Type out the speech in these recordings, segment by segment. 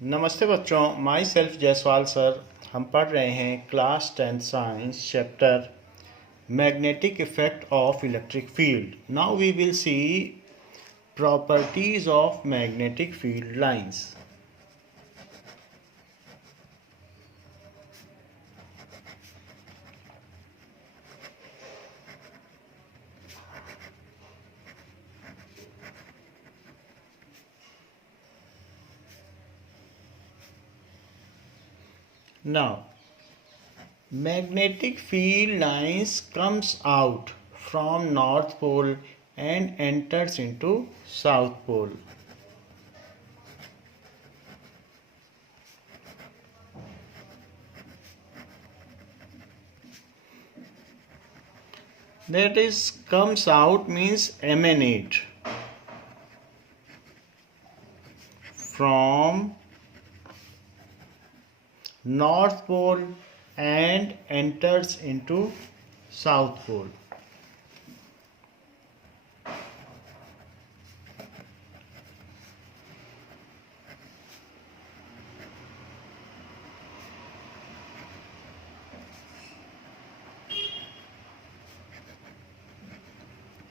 नमस्ते बच्चों, my self Jaiswal sir. हम पढ़ रहे हैं class 10 science chapter magnetic effect of electric field. Now we will see properties of magnetic field lines. Now, magnetic field lines comes out from North Pole and enters into South Pole. That is, comes out means emanate from North Pole and enters into South Pole.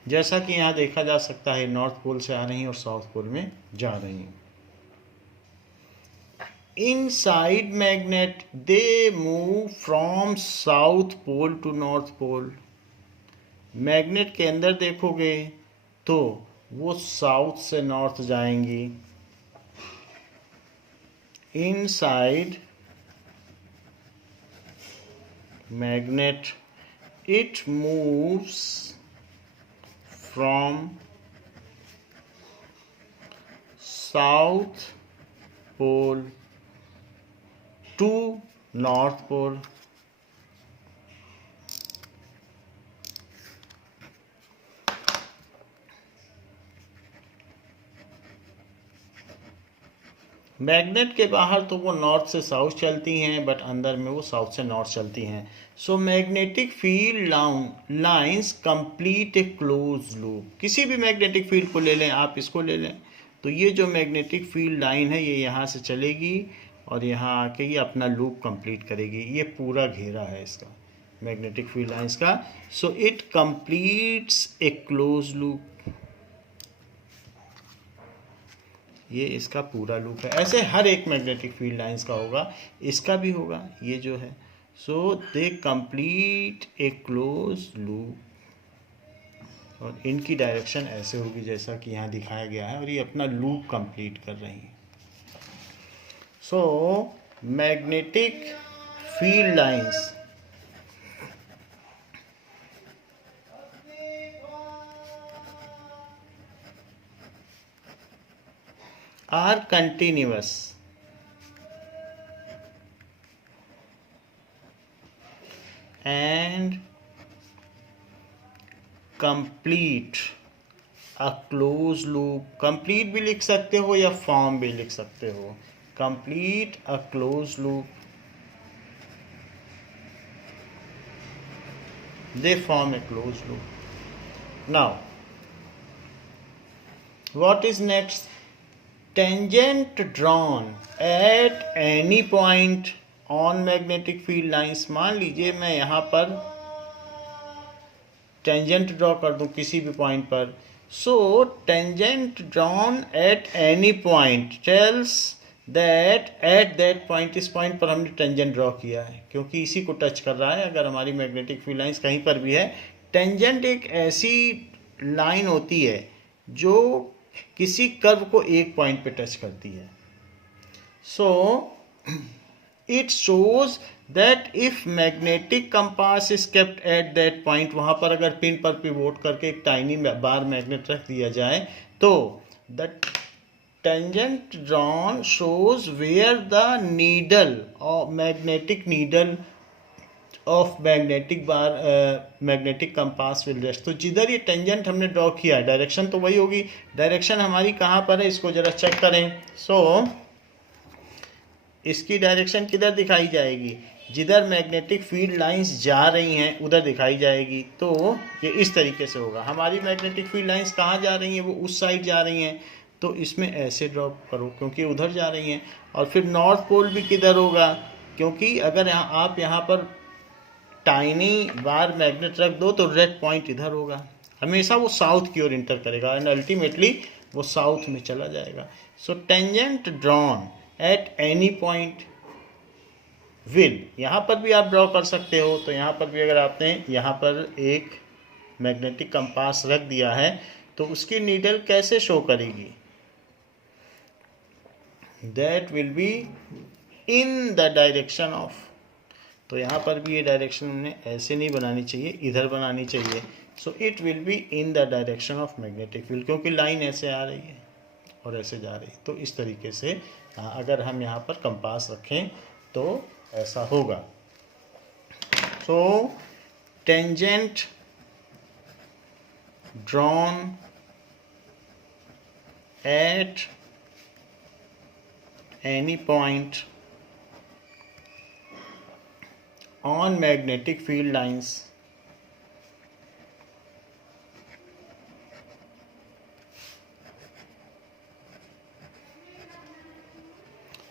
जैसा कि यहाँ देखा जा सकता है, north pole से आ रही हैं और साउथ पोल में जा रही हैं। Inside magnet they move from south pole to north pole. Magnet के अंदर देखोगे तो वो साउथ से नॉर्थ जाएंगी। Inside magnet it moves from south pole to north pole. Magnet के बाहर तो वो नॉर्थ से साउथ चलती हैं, बट अंदर में वो साउथ से नॉर्थ चलती हैं। So magnetic field lines complete a close loop. किसी भी मैग्नेटिक फील्ड को ले लें, आप इसको ले लें, तो ये जो मैग्नेटिक फील्ड लाइन है ये यहाँ से चलेगी और यहाँ आके ये अपना लूप कंप्लीट करेगी। ये पूरा घेरा है इसका, मैग्नेटिक फील्ड लाइंस का। So it completes A close loop. ये इसका पूरा लूप है। ऐसे हर एक मैग्नेटिक फील्ड लाइंस का होगा, इसका भी होगा, ये जो है। So they complete a close loop और इनकी डायरेक्शन ऐसे होगी जैसा कि यहाँ दिखाया गया है, और ये अपना लूप कंप्लीट कर रही है। So magnetic field lines are continuous and complete a closed loop. complete भी लिख सकते हो या form भी लिख सकते हो। complete a closed loop, they form a closed loop. Now what is next? Tangent drawn at any point on magnetic field lines. मान लीजिए मैं यहाँ पर टेंजेंट ड्रॉ कर दूँ किसी भी पॉइंट पर। So tangent drawn at any point tells that at that point, इस पॉइंट पर हमने टेंजेंट ड्रॉ किया है क्योंकि इसी को टच कर रहा है। अगर हमारी मैग्नेटिक फील्ड लाइंस कहीं पर भी है, टेंजेंट एक ऐसी लाइन होती है जो किसी कर्व को एक पॉइंट पे टच करती है। So it shows that if magnetic compass is kept at that point, वहां पर अगर पिन पर पिवोट करके एक टाइनी बार मैग्नेट रख दिया जाए तो the tangent drawn shows where the needle और magnetic needle of magnetic bar magnetic compass will rest. तो जिधर ये टेंजेंट हमने ड्रॉ किया, डायरेक्शन तो वही होगी। डायरेक्शन हमारी कहाँ पर है, इसको जरा चेक करें। सो इसकी डायरेक्शन किधर दिखाई जाएगी? जिधर मैग्नेटिक फील्ड लाइंस जा रही हैं उधर दिखाई जाएगी। तो ये इस तरीके से होगा। हमारी मैग्नेटिक फील्ड लाइंस कहाँ जा रही हैं? वो उस साइड जा रही हैं। तो इसमें ऐसे ड्रॉ करो क्योंकि उधर जा रही हैं। और फिर नॉर्थ पोल भी किधर होगा, क्योंकि अगर आप यहाँ पर टाइनी बार मैग्नेट रख दो तो रेड पॉइंट इधर होगा, हमेशा वो साउथ की ओर इंटर करेगा एंड अल्टीमेटली वो साउथ में चला जाएगा। सो tangent drawn at any point will, यहाँ पर भी आप ड्रॉ कर सकते हो। तो यहाँ पर भी अगर आपने यहाँ पर एक मैग्नेटिक कंपास रख दिया है तो उसकी नीडल कैसे शो करेगी, that will be in the direction of. तो यहाँ पर भी ये डायरेक्शन हमने ऐसे नहीं बनानी चाहिए, इधर बनानी चाहिए। So it will be in the direction of magnetic field, क्योंकि लाइन ऐसे आ रही है और ऐसे जा रही है। तो इस तरीके से अगर हम यहाँ पर कंपास रखें तो ऐसा होगा। So tangent drawn at any point on magnetic field lines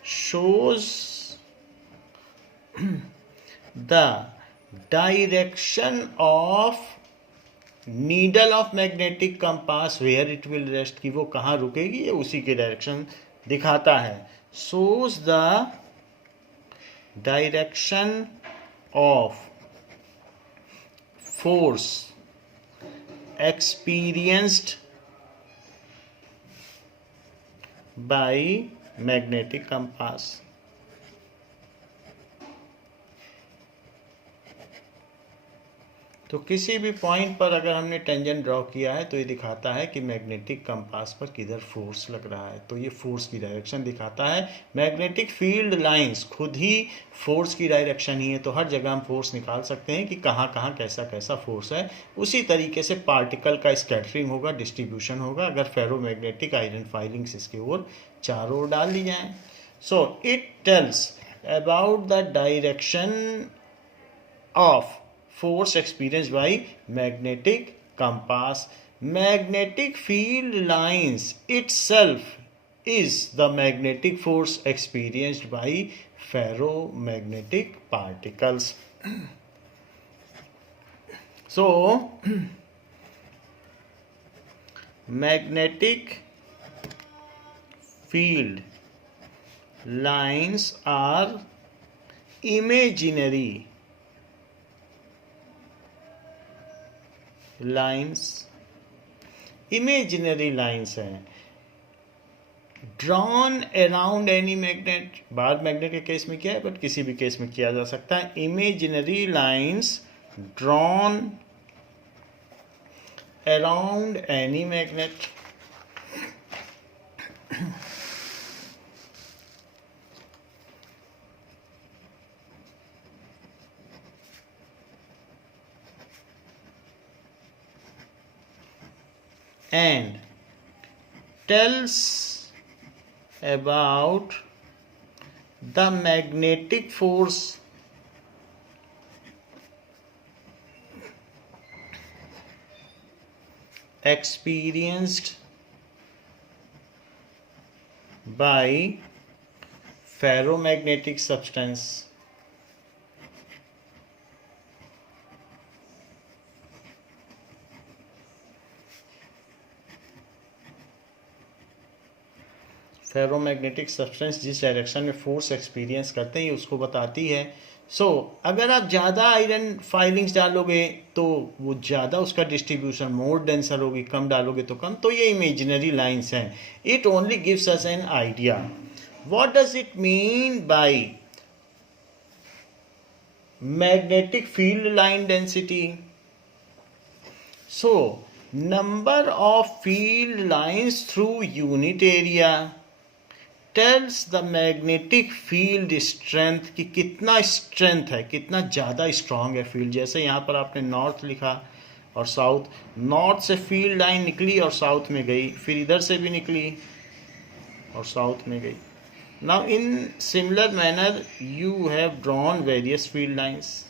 shows the direction of needle of magnetic compass where it will rest, की वो कहाँ रुकेगी, ये उसी के डायरेक्शन दिखाता है। Shows the direction of force experienced by magnetic compass. तो किसी भी पॉइंट पर अगर हमने टेंजेंट ड्रॉ किया है तो ये दिखाता है कि मैग्नेटिक कंपास पर किधर फोर्स लग रहा है, तो ये फोर्स की डायरेक्शन दिखाता है। मैग्नेटिक फील्ड लाइंस खुद ही फोर्स की डायरेक्शन ही है, तो हर जगह हम फोर्स निकाल सकते हैं कि कहाँ कहाँ कैसा कैसा फोर्स है। उसी तरीके से पार्टिकल का स्कैटरिंग होगा, डिस्ट्रीब्यूशन होगा, अगर फेरोमैग्नेटिक आयरन फाइलिंग्स इसके ओर चारों ओर डाल दी जाएँ। So it tells about the direction of force experienced by magnetic compass. Magnetic field lines itself is the magnetic force experienced by ferromagnetic particles. So magnetic field lines are imaginary lines, imaginary lines हैं drawn around any magnet. Bar magnet के case में किया है but किसी भी case में किया जा सकता है। Imaginary lines drawn around any magnet. And tells about the magnetic force experienced by ferromagnetic substance. Ferromagnetic substance जिस डायरेक्शन में फोर्स एक्सपीरियंस करते हैं उसको बताती है। सो अगर आप ज़्यादा आयरन फाइलिंग्स डालोगे तो वो ज़्यादा उसका डिस्ट्रीब्यूशन मोर डेंसर होगी, कम डालोगे तो कम। तो ये इमेजिनरी लाइंस हैं। It only gives us an idea. What does it mean by magnetic field line density? So number of field lines through unit area tells the magnetic field strength, कि कितना strength है, कितना ज़्यादा strong है field. जैसे यहाँ पर आपने नॉर्थ लिखा और साउथ, नॉर्थ से फील्ड लाइन निकली और साउथ में गई, फिर इधर से भी निकली और साउथ में गई। Now in similar manner you have drawn various field lines.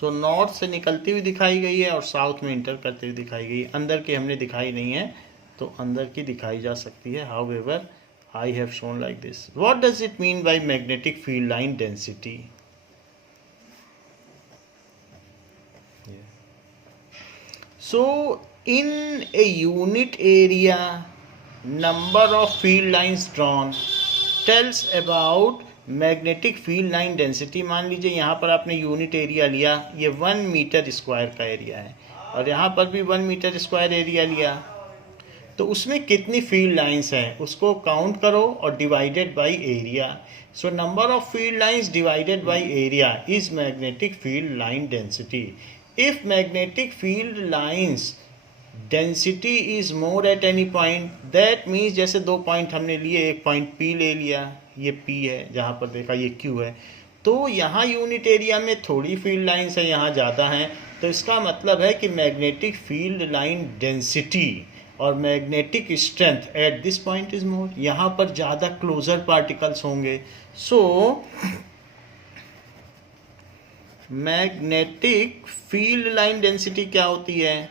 So north से निकलती हुई दिखाई गई है और साउथ में इंटर करती हुई दिखाई गई है। अंदर की हमने दिखाई नहीं है, तो अंदर की दिखाई जा सकती है। However I have shown like this. What does it mean by magnetic field line density? So in a unit area, number of field lines drawn tells about magnetic field line density. मान लीजिए यहाँ पर आपने unit area लिया, ये 1 metre square का area है, और यहाँ पर भी 1 मीटर स्क्वायर एरिया लिया, तो उसमें कितनी फील्ड लाइंस हैं उसको काउंट करो और divided by area. So number of field lines divided by area is magnetic field line density. If magnetic field lines density is more at any point, that means जैसे 2 point हमने लिए, एक point P ले लिया, ये P है, जहाँ पर देखा ये Q है, तो यहाँ यूनिट एरिया में थोड़ी फील्ड लाइंस है, यहाँ ज़्यादा हैं, तो इसका मतलब है कि मैग्नेटिक फील्ड लाइन डेंसिटी और magnetic strength at this point is more, यहाँ पर ज़्यादा क्लोजर पार्टिकल्स होंगे। सो मैग्नेटिक फील्ड लाइन डेंसिटी क्या होती है?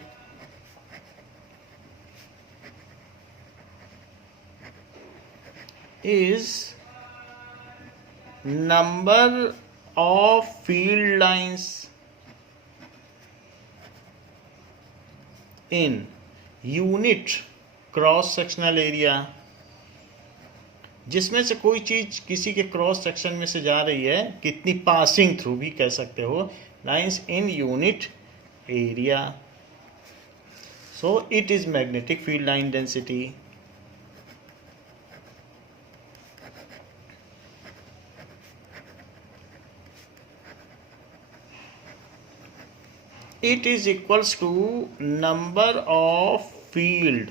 Is number of field lines in unit cross sectional area, जिसमें से कोई चीज किसी के क्रॉस सेक्शन में से जा रही है, कितनी पासिंग थ्रू भी कह सकते हो, lines in unit area, so it is magnetic field line density. It is equals to number of field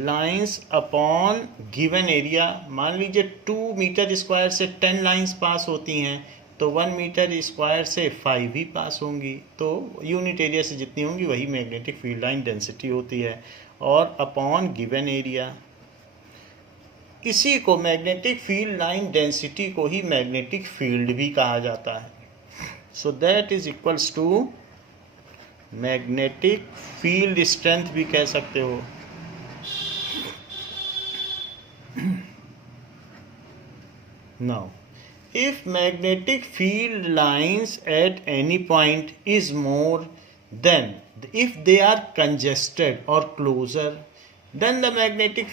lines upon given area। मान लीजिए 2 मीटर स्क्वायर से 10 लाइंस पास होती हैं, तो 1 मीटर स्क्वायर से 5 भी पास होंगी, तो यूनिट एरिया से जितनी होंगी वही मैग्नेटिक फील्ड लाइन डेंसिटी होती है। और अपॉन गिवन एरिया, इसी को मैग्नेटिक फील्ड लाइन डेंसिटी को ही मैग्नेटिक फील्ड भी कहा जाता है। So that is equals to magnetic field strength भी कह सकते हो। Now if magnetic field lines at any point is more than, if they are congested or closer, then the magnetic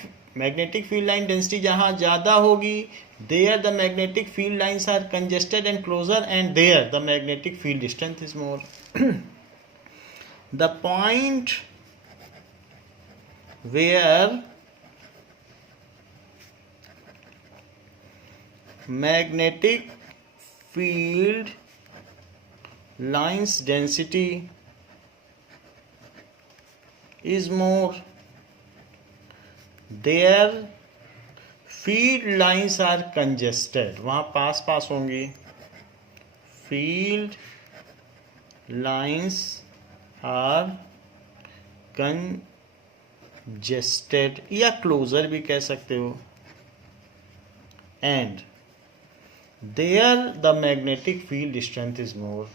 field line density जहाँ ज़्यादा होगी, there the magnetic field lines are congested and closer, and there the magnetic field strength is more. The point where magnetic field lines density is more, their field lines are congested, वहाँ पास पास होंगी, field lines are congested या closer भी कह सकते हो, and there the magnetic field strength is more.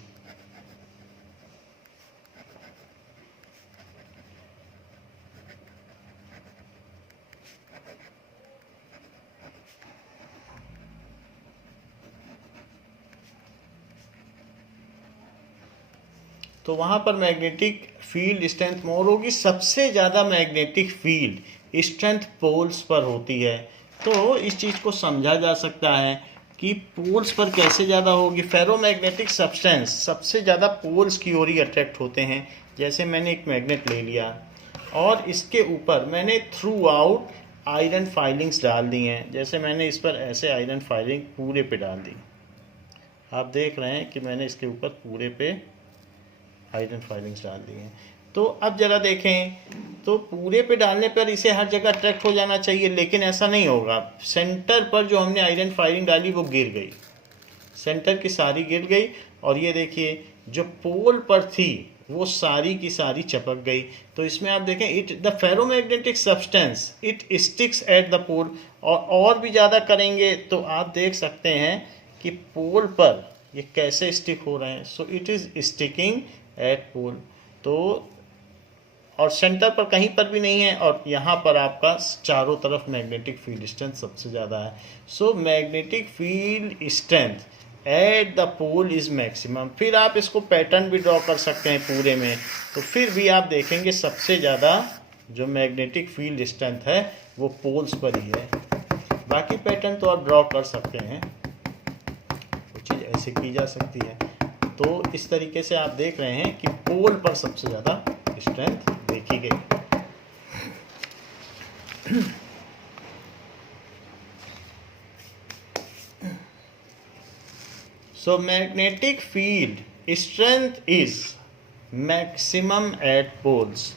तो वहाँ पर मैग्नेटिक फील्ड स्ट्रेंथ मोर होगी। सबसे ज़्यादा मैग्नेटिक फील्ड स्ट्रेंथ पोल्स पर होती है। तो इस चीज़ को समझा जा सकता है कि पोल्स पर कैसे ज़्यादा होगी। फेरोमैग्नेटिक सब्सटेंस सबसे ज़्यादा पोल्स की ओर ही अट्रैक्ट होते हैं। जैसे मैंने एक मैग्नेट ले लिया और इसके ऊपर मैंने थ्रू आउट आयरन फाइलिंग्स डाल दी हैं। जैसे मैंने इस पर ऐसे आयरन फाइलिंग पूरे पे डाल दी, आप देख रहे हैं कि मैंने इसके ऊपर पूरे पे आयरन फाइलिंग्स डाल दी हैं। तो अब ज़रा देखें, तो पूरे पे डालने पर इसे हर जगह अट्रैक्ट हो जाना चाहिए, लेकिन ऐसा नहीं होगा। सेंटर पर जो हमने आयरन फाइलिंग डाली वो गिर गई, सेंटर की सारी गिर गई, और ये देखिए जो पोल पर थी वो सारी की सारी चपक गई। तो इसमें आप देखें, it the ferromagnetic substance it sticks at the pole. और भी ज़्यादा करेंगे तो आप देख सकते हैं कि पोल पर ये कैसे स्टिक हो रहे हैं? So it is sticking at pole. तो और सेंटर पर कहीं पर भी नहीं है, और यहाँ पर आपका चारों तरफ मैग्नेटिक फील्ड स्ट्रेंथ सबसे ज़्यादा है। So magnetic field strength at the pole is maximum. फिर आप इसको पैटर्न भी ड्रॉ कर सकते हैं पूरे में, तो फिर भी आप देखेंगे सबसे ज़्यादा जो मैग्नेटिक फील्ड स्ट्रेंथ है वो पोल्स पर ही है। बाकी पैटर्न तो आप ड्रॉ कर सकते हैं, वो चीज़ ऐसे की जा सकती है। तो इस तरीके से आप देख रहे हैं कि पोल पर सबसे ज़्यादा स्ट्रेंथ देखी गई। So magnetic field strength is maximum at poles.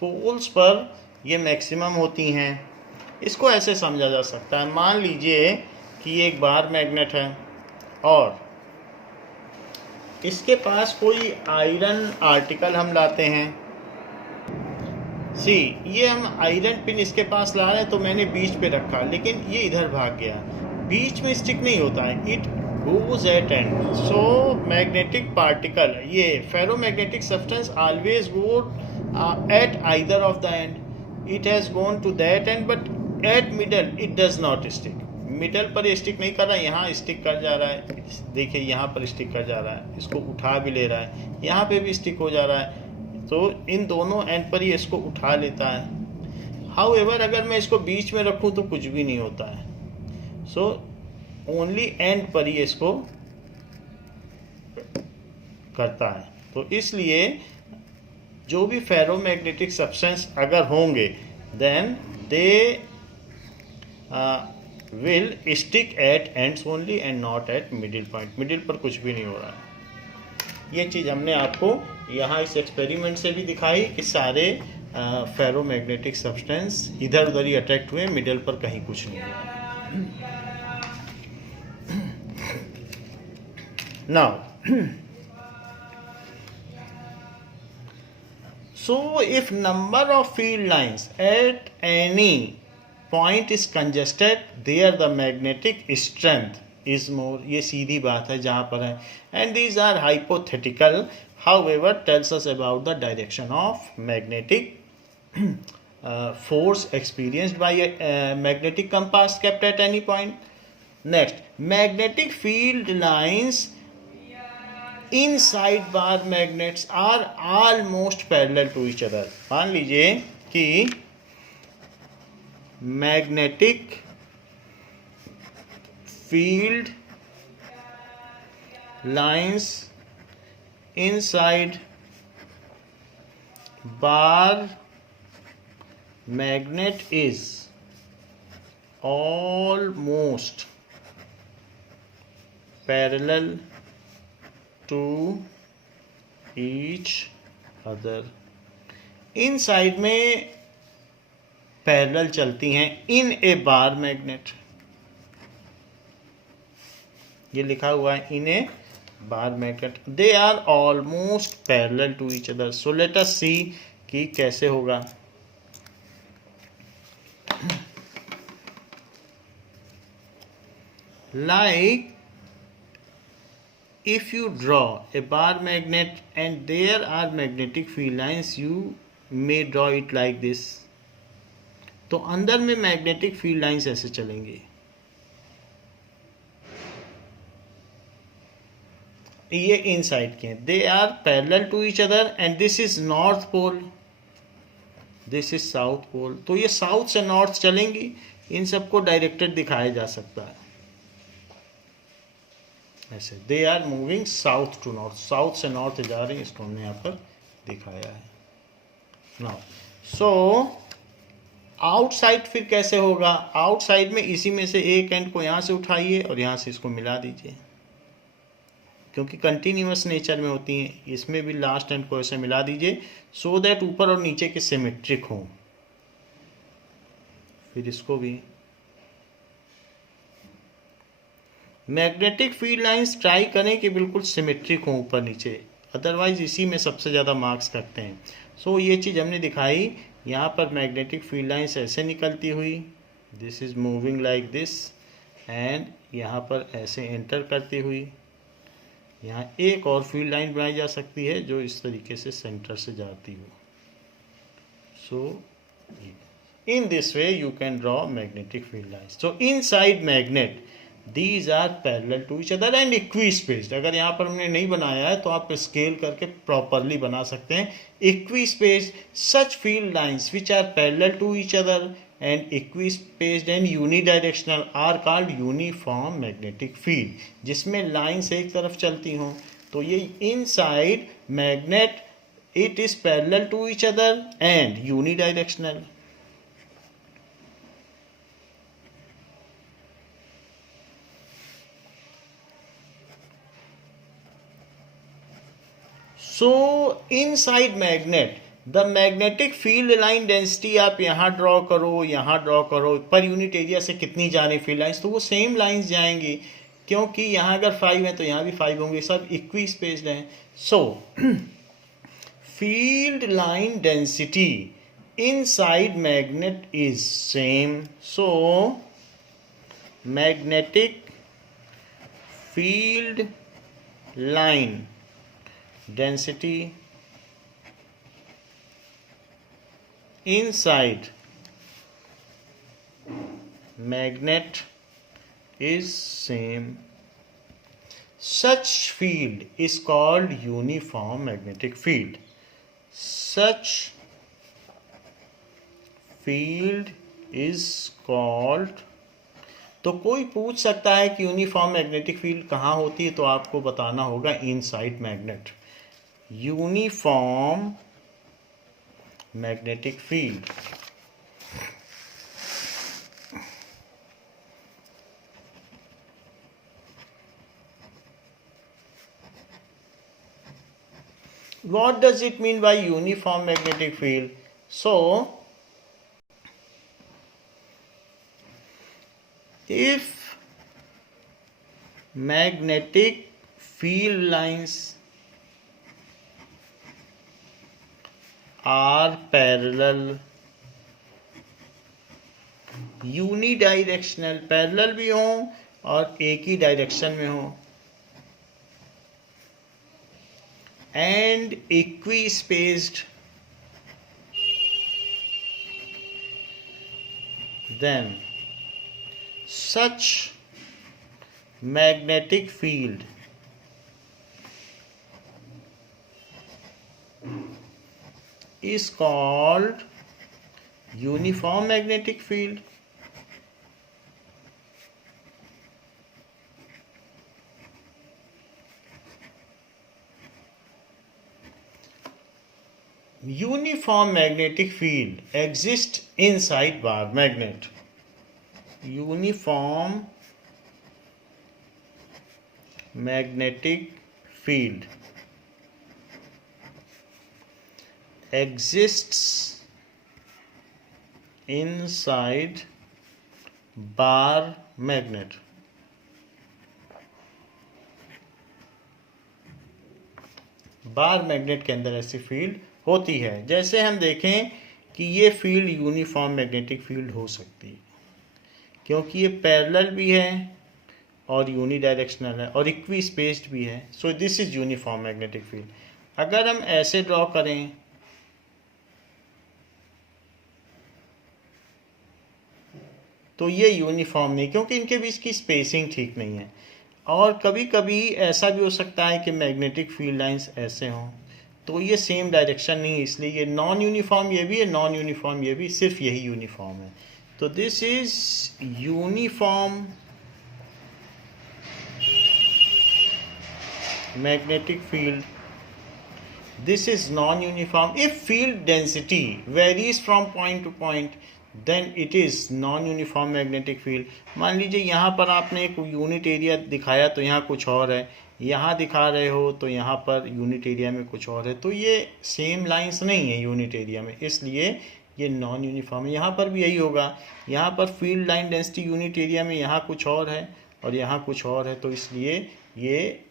Poles पर ये मैक्सिमम होती हैं। इसको ऐसे समझा जा सकता है, मान लीजिए कि एक बार मैग्नेट है और इसके पास कोई आयरन आर्टिकल हम लाते हैं। सी, ये हम आयरन पिन इसके पास ला रहे हैं, तो मैंने बीच पे रखा, लेकिन ये इधर भाग गया। बीच में स्टिक नहीं होता है, it goes at end. So magnetic particle, ये ferromagnetic substance always go at either of the end. It has gone to that end, but at middle it does not stick. Middle पर stick नहीं कर रहा है, यहाँ stick कर जा रहा है। देखिए यहाँ पर स्टिक कर जा रहा है, इसको उठा भी ले रहा है, यहाँ पे भी स्टिक हो जा रहा है। तो इन दोनों एंड पर ही इसको उठा लेता है। हाउएवर अगर मैं इसको बीच में रखूँ तो कुछ भी नहीं होता है। सो ओनली एंड पर ही इसको करता है। तो इसलिए जो भी फेरोमैग्नेटिक सब्सटेंस अगर होंगे, then they will stick at ends only and not at middle point. Middle पर कुछ भी नहीं हो रहा है। ये चीज़ हमने आपको यहाँ इस एक्सपेरिमेंट से भी दिखाई कि सारे फेरोमैग्नेटिक सब्सटेंस इधर उधर ही अट्रैक्ट हुए, मिडिल पर कहीं कुछ नहीं हुआ। Now so if number of field lines at any point is congested, there the magnetic strength is more. ये सीधी बात है जहाँ पर है, and these are hypothetical, however tells us about the direction of magnetic force experienced by a magnetic compass kept at any point. Next, magnetic field lines inside bar magnets are almost parallel to each other. मान लीजिए कि magnetic field lines inside bar magnet is almost parallel to each other. Inside में parallel चलती हैं इन a bar magnet. ये लिखा हुआ है in a bar magnet, they are almost parallel to each other. So let us see कि कैसे होगा। Like if you draw a bar magnet and there are magnetic field lines, you may draw it like this. तो अंदर में magnetic field lines ऐसे चलेंगे। ये inside के हैं, they are parallel to each other and this is north pole, this is south pole. तो ये साउथ से नॉर्थ चलेंगी, इन सबको डायरेक्टेड दिखाया जा सकता है ऐसे। They are moving south to north, south से नॉर्थ जा रही है, इसको हमने यहाँ पर दिखाया है। नाउ सो आउटसाइड फिर कैसे होगा? आउटसाइड में इसी में से एक एंड को यहाँ से उठाइए और यहाँ से इसको मिला दीजिए, क्योंकि कंटिन्यूअस नेचर में होती हैं। इसमें भी लास्ट एंड को ऐसे मिला दीजिए सो दैट ऊपर और नीचे के सिमेट्रिक हों। फिर इसको भी मैग्नेटिक फील्ड लाइंस ट्राई करें कि बिल्कुल सिमेट्रिक हों ऊपर नीचे, अदरवाइज इसी में सबसे ज़्यादा मार्क्स कटते हैं। सो ये चीज़ हमने दिखाई। यहाँ पर मैग्नेटिक फील्ड लाइंस ऐसे निकलती हुई, this is moving like this, and यहाँ पर ऐसे एंटर करती हुई। यहाँ एक और फील्ड लाइन बनाई जा सकती है जो इस तरीके से सेंटर से जाती हो। सो in this way you can draw magnetic field lines. So inside magnet these are parallel to each other and equispaced. अगर यहाँ पर हमने नहीं बनाया है तो आप स्केल करके प्रॉपरली बना सकते हैं। equispaced such field lines which are parallel to each other and equispaced and unidirectional are called uniform magnetic field, जिसमें लाइन्स एक तरफ चलती हों। तो ये inside magnet it is parallel to each other and unidirectional. So inside magnet the magnetic field line density आप यहाँ draw करो, यहाँ ड्रॉ करो, पर यूनिट एरिया से कितनी जा रही फील्ड लाइन्स, तो वो सेम लाइन्स जाएंगी, क्योंकि यहाँ अगर 5 है तो यहाँ भी 5 होंगे, सब इक्वी स्पेस्ड हैं। सो field line density inside magnet is same. So magnetic field line density inside magnet is same. Such field is called uniform magnetic field. Such field is called, तो कोई पूछ सकता है कि यूनिफॉर्म मैग्नेटिक फील्ड कहाँ होती है, तो आपको बताना होगा inside magnet. Uniform magnetic field what does it mean by uniform magnetic field? So if magnetic field lines are parallel, unidirectional, parallel भी हों और एक ही डायरेक्शन में हों, and equi spaced, then such magnetic field is called uniform magnetic field. Uniform magnetic field exists inside bar magnet. Uniform magnetic field exists inside bar magnet. Bar magnet के अंदर ऐसी field होती है। जैसे हम देखें कि ये फील्ड यूनिफॉर्म मैग्नेटिक फील्ड हो सकती है, क्योंकि ये पैरेलल भी है और यूनिडायरेक्शनल है और इक्वी स्पेस्ड भी है। So this is uniform magnetic field. अगर हम ऐसे ड्रॉ करें तो ये यूनिफॉर्म नहीं, क्योंकि इनके बीच की स्पेसिंग ठीक नहीं है। और कभी कभी ऐसा भी हो सकता है कि मैग्नेटिक फील्ड लाइंस ऐसे हों, तो ये सेम डायरेक्शन नहीं है, इसलिए ये नॉन यूनिफॉर्म ये भी है, नॉन यूनिफॉर्म ये भी, सिर्फ यही यूनिफॉर्म है। तो this is uniform magnetic field. This is non-uniform. If field density varies from point to point, then it is non-uniform magnetic field. मान लीजिए यहाँ पर आपने एक यूनिट एरिया दिखाया तो यहाँ कुछ और है, यहाँ दिखा रहे हो तो यहाँ पर यूनिट एरिया में कुछ और है, तो ये सेम लाइंस नहीं है यूनिट एरिया में, इसलिए ये नॉन यूनिफॉर्म है। यहाँ पर भी यही होगा, यहाँ पर field line density unit area में यहाँ कुछ और है और यहाँ कुछ और है, तो इसलिए ये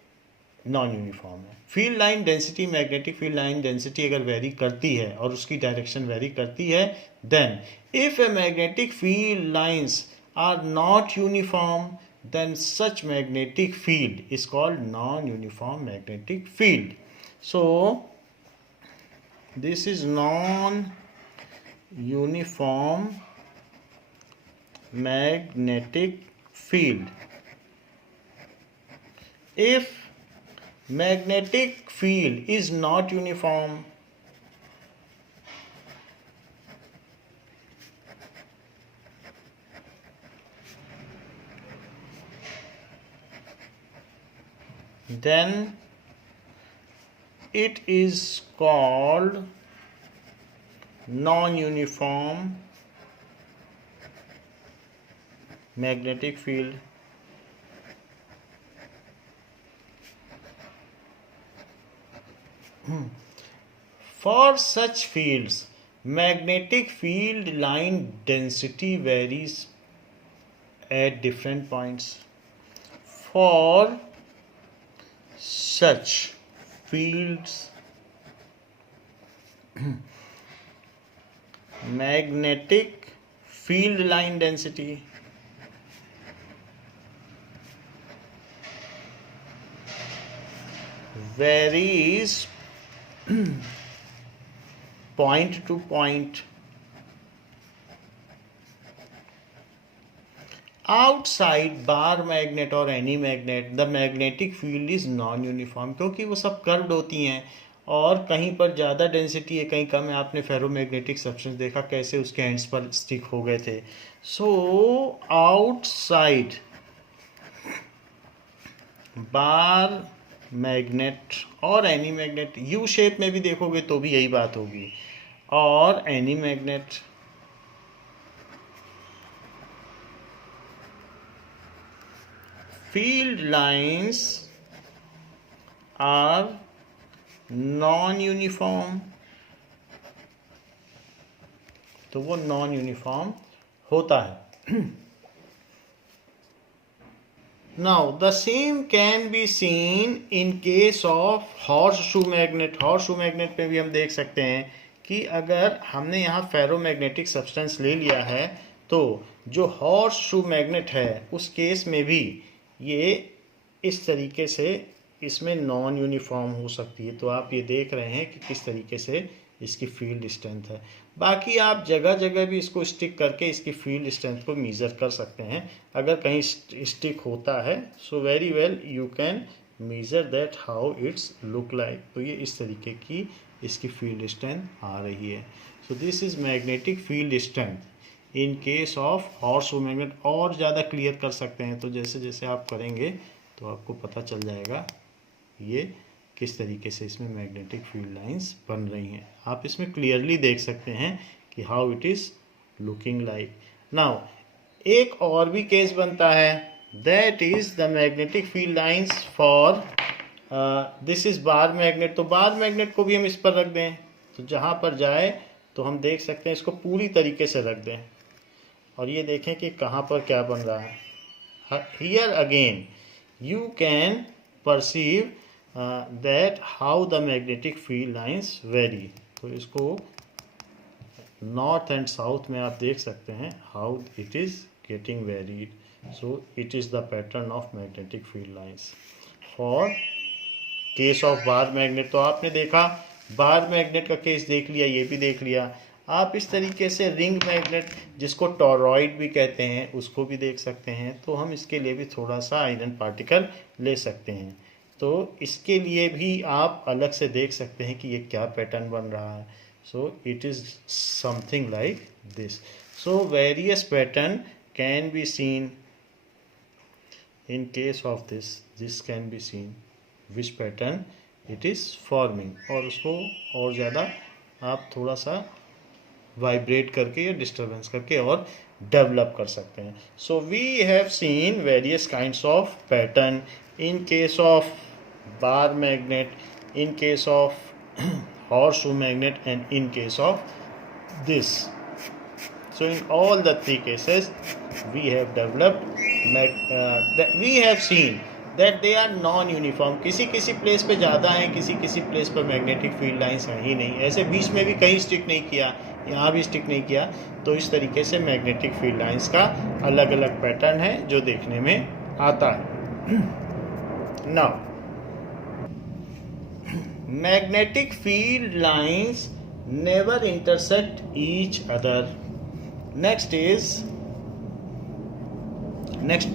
नॉन यूनिफॉर्म है। Field line density, magnetic field line density अगर वेरी करती है और उसकी डायरेक्शन वेरी करती है, then if a magnetic field lines are not uniform, then such magnetic field is called non-uniform magnetic field. So this is non-uniform magnetic field. If magnetic field is not uniform, then it is called non-uniform magnetic field. For such fields, magnetic field line density varies at different points. For such fields, magnetic field line density varies point to point. Outside bar magnet or any magnet, the magnetic field is non-uniform, क्योंकि वो सब curved होती हैं और कहीं पर ज़्यादा density है, कहीं कम है। आपने फेरोमैग्नेटिक सब्सटेंस देखा कैसे उसके एंड्स पर स्टिक हो गए थे। सो आउटसाइड बार मैग्नेट और एनी मैग्नेट, यू शेप में भी देखोगे तो भी यही बात होगी, और any magnet, field lines are non-uniform, तो वो नॉन यूनिफॉर्म होता है। Now the same can be seen in case of horse shoe magnet. Horse shoe magnet पे भी हम देख सकते हैं कि अगर हमने यहाँ फेरोमैग्नेटिक सब्सटेंस ले लिया है तो जो हॉर्स शू मैग्नेट है उस केस में भी ये इस तरीके से इसमें नॉन यूनिफॉर्म हो सकती है। तो आप ये देख रहे हैं कि किस तरीके से इसकी फील्ड स्ट्रेंथ है। बाकी आप जगह जगह भी इसको स्टिक करके इसकी फील्ड स्ट्रेंथ को मेज़र कर सकते हैं। अगर कहीं स्टिक होता है so very well you can measure that how it's look like. तो ये इस तरीके की इसकी फील्ड स्ट्रेंथ आ रही है। So this is magnetic field strength in case of horse magnet. और ज़्यादा क्लियर कर सकते हैं, तो जैसे जैसे आप करेंगे तो आपको पता चल जाएगा ये किस तरीके से इसमें मैग्नेटिक फील्ड लाइंस बन रही हैं। आप इसमें क्लियरली देख सकते हैं कि how it is looking like. Now एक और भी केस बनता है, that is the magnetic field lines for this is bar magnet. तो बार मैग्नेट को भी हम इस पर रख दें तो जहाँ पर जाए तो हम देख सकते हैं, इसको पूरी तरीके से रख दें और ये देखें कि कहाँ पर क्या बन रहा है। Here again you can perceive that how the magnetic field lines vary। तो इसको नॉर्थ एंड साउथ में आप देख सकते हैं how it is getting varied। so it is the pattern of magnetic field lines for case of bar magnet। तो आपने देखा बार मैग्नेट का केस देख लिया, ये भी देख लिया। आप इस तरीके से रिंग मैग्नेट जिसको टॉरॉइड भी कहते हैं उसको भी देख सकते हैं। तो हम इसके लिए भी थोड़ा सा आयरन पार्टिकल ले सकते हैं। तो इसके लिए भी आप अलग से देख सकते हैं कि ये क्या पैटर्न बन रहा है। So it is something like this. So various pattern can be seen in case of this can be seen which pattern it is forming. और उसको और ज़्यादा आप थोड़ा सा वाइब्रेट करके या डिस्टर्बेंस करके और डेवलप कर सकते हैं। So we have seen various kinds of pattern in case of bar magnet, in case of horseshoe magnet, and in case of this So in all the three cases, we have developed, we have seen that they are non-uniform. किसी किसी place पे ज़्यादा हैं, किसी किसी place पर magnetic field lines हैं ही नहीं. ऐसे बीच में भी कहीं स्टिक नहीं किया, यहाँ भी स्टिक नहीं किया. तो इस तरीके से मैग्नेटिक फील्ड लाइंस का अलग अलग पैटर्न है जो देखने में आता है. Now magnetic field lines never intersect each other. Next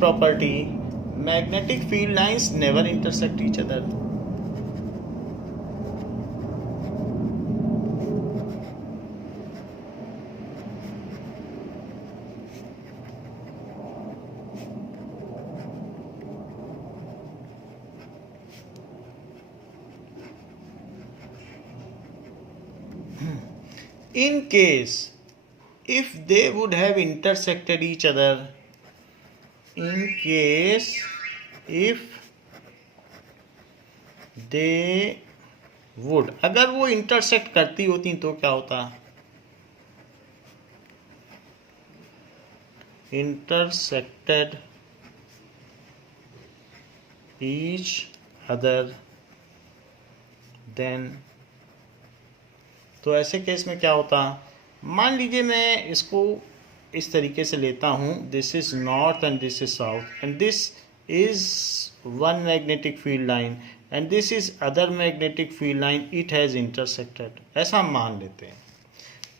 property, magnetic field lines never intersect each other. In case if they would have intersected each other, in case if they would, अगर वो intersect करती होती तो क्या होता? intersected each other, then तो ऐसे case में क्या होता? मान लीजिए मैं इसको इस तरीके से लेता हूँ, this is north and this is south and this is one magnetic field line and this is other magnetic field line, it has intersected, ऐसा हम मान लेते हैं.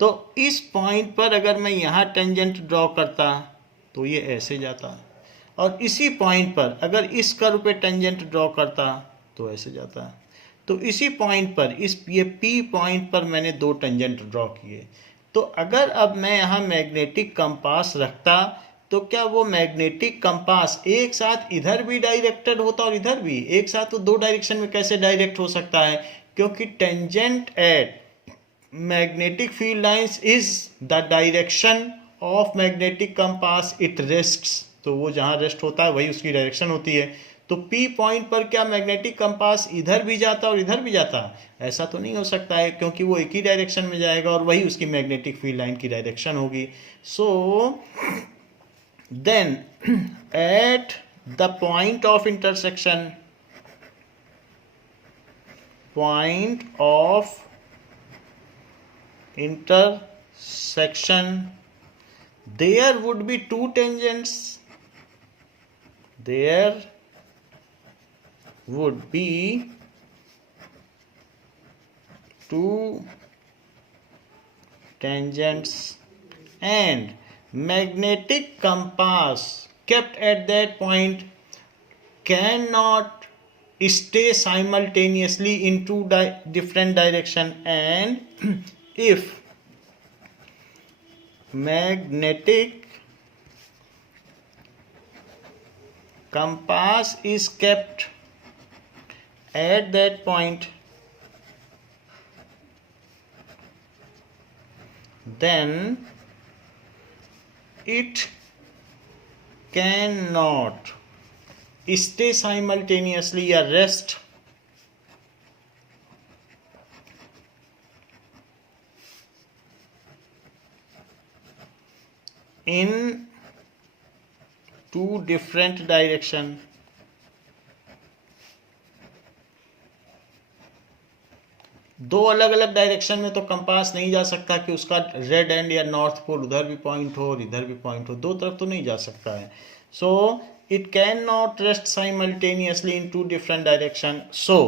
तो इस पॉइंट पर अगर मैं यहाँ टेंजेंट ड्रॉ करता तो ये ऐसे जाता, और इसी पॉइंट पर अगर इस कर्व पे टेंजेंट ड्रॉ करता तो ऐसे जाता. तो इसी पॉइंट पर ये P पॉइंट पर मैंने दो टेंजेंट ड्रॉ किए. तो अगर अब मैं यहाँ मैग्नेटिक कंपास रखता तो क्या वो मैग्नेटिक कंपास एक साथ इधर भी डायरेक्टेड होता और इधर भी एक साथ? तो दो डायरेक्शन में कैसे डायरेक्ट हो सकता है? क्योंकि tangent at magnetic field lines is the direction of magnetic compass, it rests. तो वो जहाँ रेस्ट होता है वही उसकी डायरेक्शन होती है. तो P पॉइंट पर क्या मैग्नेटिक कंपास इधर भी जाता और इधर भी जाता? ऐसा तो नहीं हो सकता है, क्योंकि वो एक ही डायरेक्शन में जाएगा और वही उसकी मैग्नेटिक फील्ड लाइन की डायरेक्शन होगी. So then at the point of intersection, there would be two tangents, there would be two tangents and magnetic compass kept at that point cannot stay simultaneously in two different direction, and if magnetic compass is kept at that point, then it cannot stay simultaneously or rest in two different direction. दो अलग अलग direction में तो compass नहीं जा सकता कि उसका रेड एंड या नॉर्थ पोल उधर भी पॉइंट हो और इधर भी पॉइंट हो, दो तरफ तो नहीं जा सकता है. So it can not rest simultaneously in two different direction. So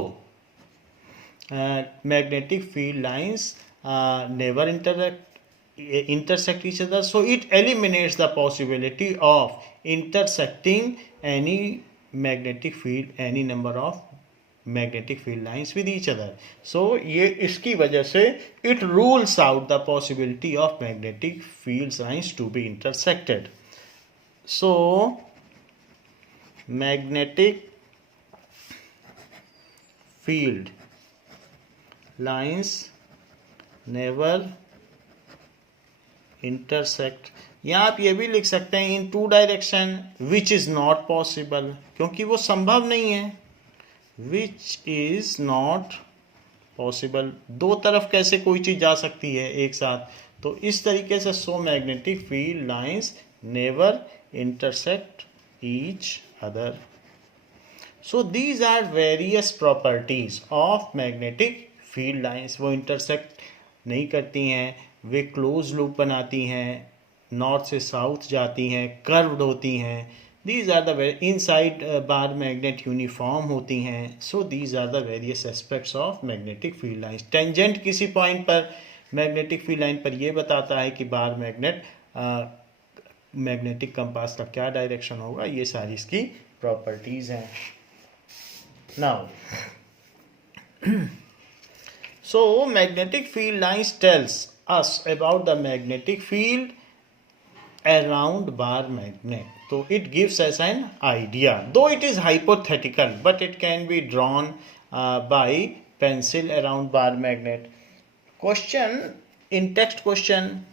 magnetic field lines never intersect each other, so it eliminates the possibility of intersecting any magnetic field, any number of magnetic field lines with each other. So ये इसकी वजह से it rules out the possibility of magnetic field lines to be intersected. So magnetic field lines never intersect. या आप ये भी लिख सकते हैं in two direction, which is not possible, क्योंकि वो संभव नहीं है. विच इज नॉट पॉसिबल, दो तरफ कैसे कोई चीज जा सकती है एक साथ? तो इस तरीके से so magnetic field lines never intersect each other. So these are various properties of magnetic field lines. वो इंटरसेक्ट नहीं करती हैं, वे क्लोज लूप बनाती हैं, नॉर्थ से साउथ जाती हैं, कर्व्ड होती हैं. These are the inside bar magnet uniform होती हैं. So these are the various aspects of magnetic field lines. Tangent किसी पॉइंट पर मैग्नेटिक फील्ड लाइन पर यह बताता है कि बार मैग्नेट मैग्नेटिक कंपास का क्या डायरेक्शन होगा. ये सारी इसकी प्रॉपर्टीज हैं. Now so magnetic field lines tells us about the magnetic field around bar magnet. So it gives us an idea, though it is hypothetical, but it can be drawn by pencil around bar magnet. Question in text question.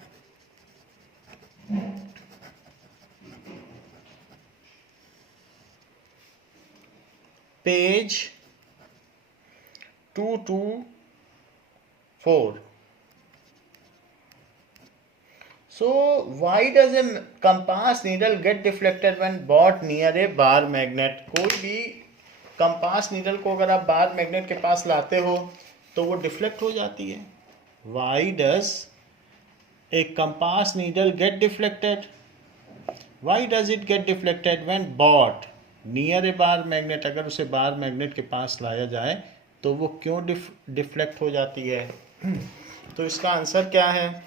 Page 224. So why does a compass needle get deflected when brought near a bar magnet? कोई भी compass needle को अगर आप बार magnet के पास लाते हो तो वो deflect हो जाती है. Why does a compass needle get deflected? Why does it get deflected when brought near a bar magnet? अगर उसे बार मैग्नेट के पास लाया जाए तो वो क्यों डिफ्लेक्ट हो जाती है? तो इसका आंसर क्या है?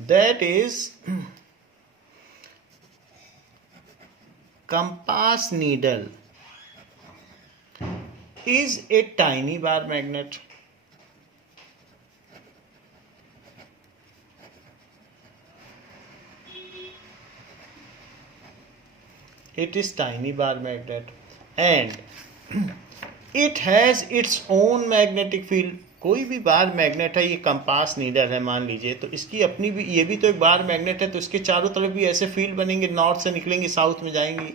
That is, compass needle is a tiny bar magnet. It is tiny bar magnet and it has its own magnetic field. कोई भी बार मैग्नेट है, ये कंपास नीडल है मान लीजिए, तो इसकी अपनी भी, ये भी तो एक बार मैग्नेट है, तो इसके चारों तरफ भी ऐसे फील्ड बनेंगे, नॉर्थ से निकलेंगी साउथ में जाएंगी,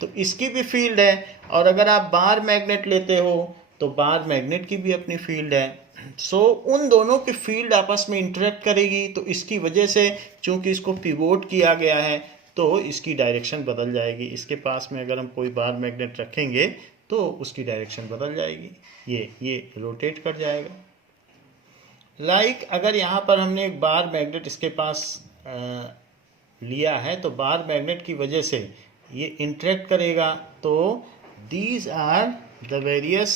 तो इसकी भी फील्ड है. और अगर आप बार मैग्नेट लेते हो तो बार मैग्नेट की भी अपनी फील्ड है. सो उन दोनों की फील्ड आपस में इंटरेक्ट करेगी, तो इसकी वजह से चूंकि इसको पिवोट किया गया है तो इसकी डायरेक्शन बदल जाएगी. इसके पास में अगर हम कोई बार मैग्नेट रखेंगे तो उसकी डायरेक्शन बदल जाएगी, ये रोटेट कर जाएगा. लाइक अगर यहाँ पर हमने एक बार मैग्नेट इसके पास लिया है तो बार मैग्नेट की वजह से ये इंटरेक्ट करेगा. तो these are the various,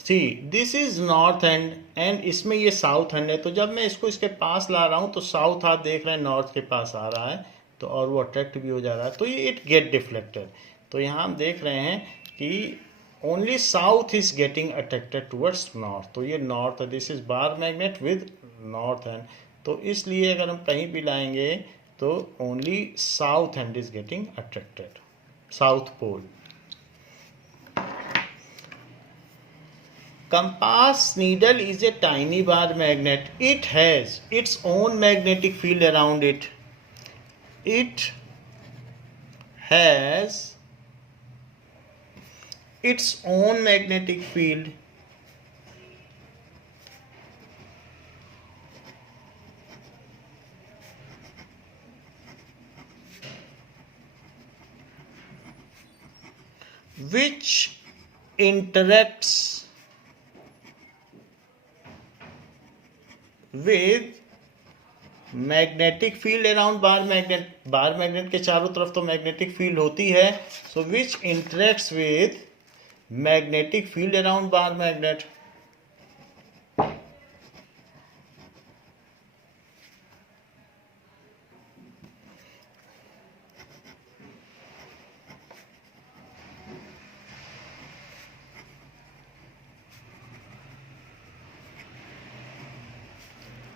see this is north end इसमें ये साउथ एंड है. तो जब मैं इसको इसके पास ला रहा हूँ तो साउथ आप देख रहे हैं नॉर्थ के पास आ रहा है, तो और वो अट्रैक्ट भी हो जा रहा है, तो ये इट गेट डिफ्लेक्टेड. तो यहाँ हम देख रहे हैं कि only south is getting attracted towards north. तो ये north, this is bar magnet with north end. तो इसलिए अगर हम कहीं भी लाएंगे तो only south end is getting attracted, south pole. Compass needle is a tiny bar magnet. It has its own magnetic field around it. It has its own magnetic field. Which interacts with magnetic field around bar magnet. Bar magnet के चारों तरफ तो magnetic field होती है. So which interacts with magnetic field around bar magnet.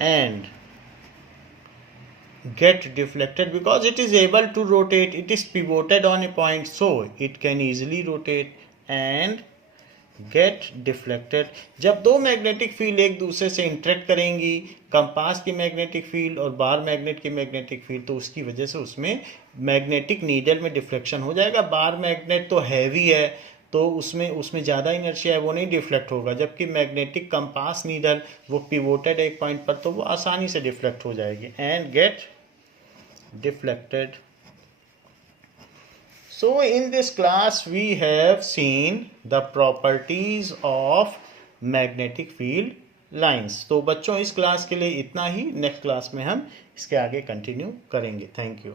And get deflected because it is able to rotate. It is pivoted on a point, so it can easily rotate and get deflected. जब दो magnetic field एक दूसरे से interact करेंगी, compass की magnetic field और bar magnet की magnetic field, तो उसकी वजह से उसमें मैग्नेटिक नीडल में डिफ्लेक्शन हो जाएगा. बार मैग्नेट तो हैवी है, तो उसमें ज़्यादा इनर्शिया है, वो नहीं डिफ्लेक्ट होगा, जबकि मैग्नेटिक कंपास नीडल वो पिवोटेड एक पॉइंट पर, तो वो आसानी से डिफ्लेक्ट हो जाएगी and get deflected. So in this class we have seen the properties of magnetic field lines. तो बच्चों इस क्लास के लिए इतना ही. नेक्स्ट क्लास में हम इसके आगे कंटिन्यू करेंगे. Thank you.